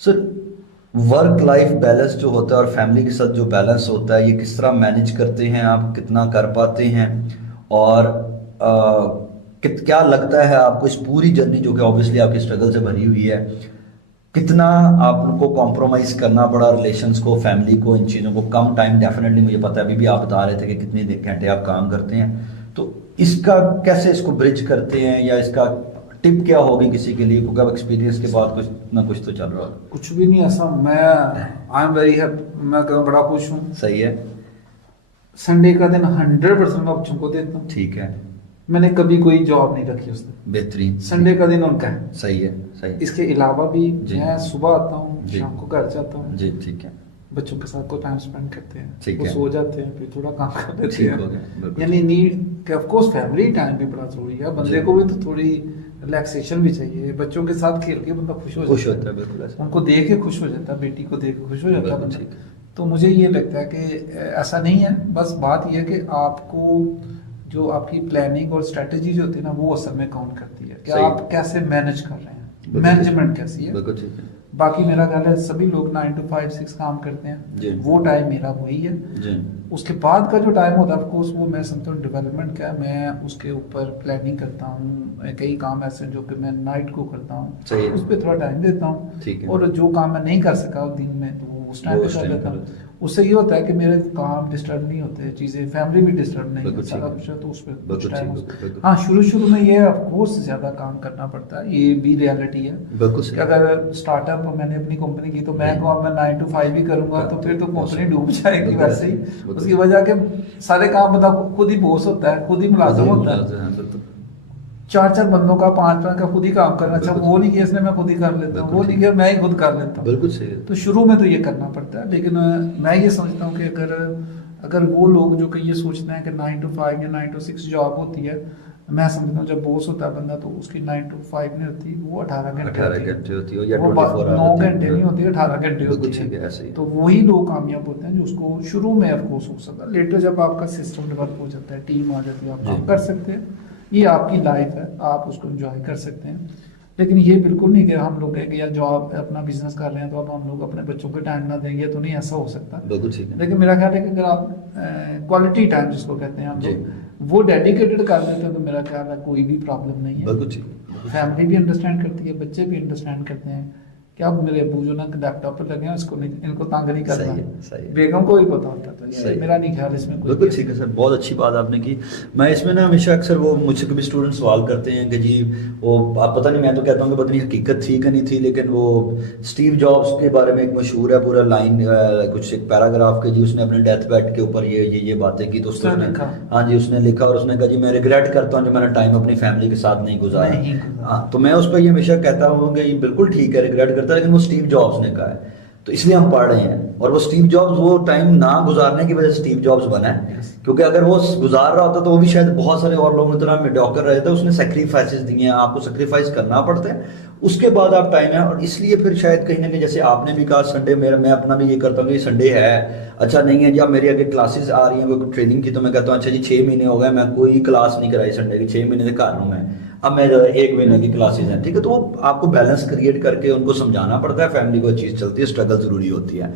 Sir, work life balance जो होता है और फैमिली के साथ जो बैलेंस होता है, ये किस तरह मैनेज करते हैं आप, कितना कर पाते हैं? और क्या लगता है आपको इस पूरी जर्नी जो कि ऑब्वियसली आपकी स्ट्रगल से भरी हुई है, कितना आपको कॉम्प्रोमाइज करना पड़ा रिलेशंस को, फैमिली को, इन चीज़ों को? कम टाइम डेफिनेटली मुझे पता है, अभी भी आप बता रहे थे कि कितने घंटे आप काम करते हैं, तो इसका कैसे इसको ब्रिज करते हैं, या इसका टिप क्या होगी किसी के लिए, क्योंकि अब एक्सपीरियंस के बाद कुछ ना कुछ तो चल रहा होगा। कुछ भी नहीं ऐसा। मैं आई एम वेरी हैप्पी, मैं कहूँ बड़ा खुश हूँ। सही है। संडे का दिन 100% मैं बच्चों को देता हूँ। ठीक है। मैंने कभी कोई जॉब नहीं रखी उस दिन। बेहतरीन। संडे का दिन उनका है। सही है। सही है। इसके अलावा भी जी। मैं सुबह आता हूँ, जी। शाम को घर जाता हूँ, जी ठीक है। बच्चों के साथ को टाइम स्पेंड करते हैं, ठीक वो है। सो जाते हैं, फिर थोड़ा काम कर लेते ठीक हो हैं। गया, बिल्कुल। यानी नीड कि ऑफ कोर्स फैमिली टाइम भी बड़ा जरूरी है, बंदे जी। को भी तो थोड़ी रिलैक्सेशन भी चाहिए। बच्चों के साथ खेल के बंदा खुश हो खुश जाता होता है, बिल्कुल ऐसा। उनको देख के खुश हो जाता है, बेटी को देख के खुश हो जाता है बिल्कुल बंदा। ठीक है। तो मुझे ये लगता है कि ऐसा नहीं है, बस बात ये है कि आपको जो आपकी प्लानिंग और स्ट्रेटजी जो होती है ना, वो असल में काउंट करती है कि सही। आप कैसे मैनेज कर रहे हैं, बिल्कुल। मैनेजमेंट कैसी है। बिल्कुल ठीक है। बाकी मेरा ख्याल है सभी लोग 9 to 5 6 काम करते जी। हैं, वो टाइम मेरा वही है। जी। उसके बाद का जो टाइम होता है ऑफकोर्स वो मैं समझता हूँ डेवलपमेंट का है, मैं उसके ऊपर प्लानिंग करता हूँ। कई काम ऐसे हैं जो कि मैं नाइट को करता हूँ, सही है। उस पर थोड़ा टाइम देता हूँ। ठीक है। और जो काम मैं नहीं कर सका दिन में, तो वो उस टाइम वो पे उस कर टाइम लेता कर हूँ। लेते हैं। उससे ये होता है कि मेरे काम डिस्टर्ब नहीं होते, चीज़ें फैमिली भी डिस्टर्ब नहीं है, बिल्कुल ठीक सारा है। कुछ है, तो उस पर कुछ बिल्कुल टाइम। ठीक है, बिल्कुल। हाँ, शुरू शुरू में ये ऑफकोर्स ज़्यादा काम करना पड़ता है, ये भी रियलिटी है बिल्कुल कि सही। अगर स्टार्टअप मैंने अपनी कंपनी की, तो मैं जी। कहूँ मैं 9 to 5 भी करूंगा तो फिर तो कंपनी डूब जाएगी बिल्कुल वैसे ही। ऐसे ही, बिल्कुल। उसकी वजह के सारे काम बंदा खुद ही बॉस होता है, खुद ही मुलाजिम होता है। हैं, बिल्कुल। 4 4 बंदों का, 5 5 का खुद ही काम करना। अच्छा, बिल्कुल वो सही। नहीं किया इसने, मैं खुद ही कर लेता हूँ, बिल्कुल वो नहीं ठीक किया है। मैं ही खुद कर लेता हूँ। बिल्कुल सही है। तो शुरू में तो ये करना पड़ता है, लेकिन मैं ये समझता हूँ कि अगर अगर वो लोग जो कि ये सोचते हैं कि 9 to 5 या 9 to 6 जॉब होती है, मैं समझता हूँ जब बॉस होता है बंदा तो उसकी 9 to 5 नहीं होती, वो 18 घंटे 18 होती है। घंटे होती है या वो 24 आवर 9 होती घंटे है। नहीं होती है, 18 घंटे बिल्कुल होती ठीक है। है, ऐसे ही। तो वही लोग कामयाब होते हैं जो उसको शुरू में अफकोर्स हो सकता है, लेटर जब आपका सिस्टम डेवलप हो जाता है, टीम आ जाती है, आप जी। काम कर सकते हैं। ये आपकी लाइफ है, आप उसको एंजॉय कर सकते हैं। लेकिन ये बिल्कुल नहीं कि हम लोग कहें कि यार जॉब अपना बिजनेस कर रहे हैं तो अब हम लोग अपने बच्चों को टाइम ना देंगे, तो नहीं, ऐसा हो सकता। बिल्कुल ठीक है। लेकिन मेरा ख्याल है कि अगर आप क्वालिटी टाइम जिसको कहते हैं हम जी। लोग, वो डेडिकेटेड कर देते हैं, तो मेरा ख्याल है कोई भी प्रॉब्लम नहीं है। बिल्कुल ठीक है। फैमिली भी अंडरस्टैंड करती है, बच्चे भी अंडरस्टैंड करते हैं कि अब मेरे अबू जो ना लैपटॉप पर लगे हैं, इसको नहीं, इनको तंग नहीं करना। सही है, सही है। बेगम को भी पता होता था, सही है। मेरा नहीं ख्याल इसमें कोई बिल्कुल केस ठीक है नहीं। सर, बहुत अच्छी बात आपने की। मैं इसमें ना हमेशा अक्सर वो मुझसे कभी स्टूडेंट सवाल करते हैं कि जी वो, आप पता नहीं, मैं तो कहता हूँ कि पता नहीं हकीकत थी कि नहीं थी, लेकिन वो स्टीव जॉब्स के बारे में एक मशहूर है पूरा लाइन, कुछ एक पैराग्राफ के जी, उसने अपने डेथ बेड के ऊपर ये बातें की, तो उसने उसने लिखा। हाँ जी, उसने लिखा और उसने कहा जी मैं रिग्रेट करता हूँ जो मैंने टाइम अपनी फैमिली के साथ नहीं गुजारा। नहीं गुजारा। हाँ, तो मैं उस पर ये हमेशा कहता हूँ कि ये बिल्कुल ठीक है, रिग्रेट करता है, लेकिन वो स्टीव जॉब्स ने कहा है, तो इसलिए हम पढ़ रहे हैं। और वो स्टीव जॉब्स वो टाइम ना गुजारने की वजह से स्टीव जॉब्स बना है, Yes. क्योंकि अगर वो गुजार रहा होता तो वो भी शायद बहुत सारे और लोगों की तरह मेडियोकर रहे थे। उसने सेक्रीफाइसेस दिए हैं, आपको सेक्रीफाइस करना पड़ता है, उसके बाद आप टाइम है। और इसलिए फिर शायद कहीं ना कहीं, जैसे आपने भी कहा संडे, मेरा मैं अपना भी ये करता हूँ कि संडे है, अच्छा नहीं है जी, अब मेरी अगर क्लासेस आ रही हैं कोई ट्रेनिंग की, तो मैं कहता हूँ अच्छा जी 6 महीने हो गए मैं कोई क्लास नहीं कराई संडे की, 6 महीने से घर हूँ मैं, अब मैं 1 महीने की क्लासेस हैं, ठीक है। तो वो आपको बैलेंस क्रिएट करके उनको समझाना पड़ता है, फैमिली को चीज़ चलती है, स्ट्रगल जरूरी होती है।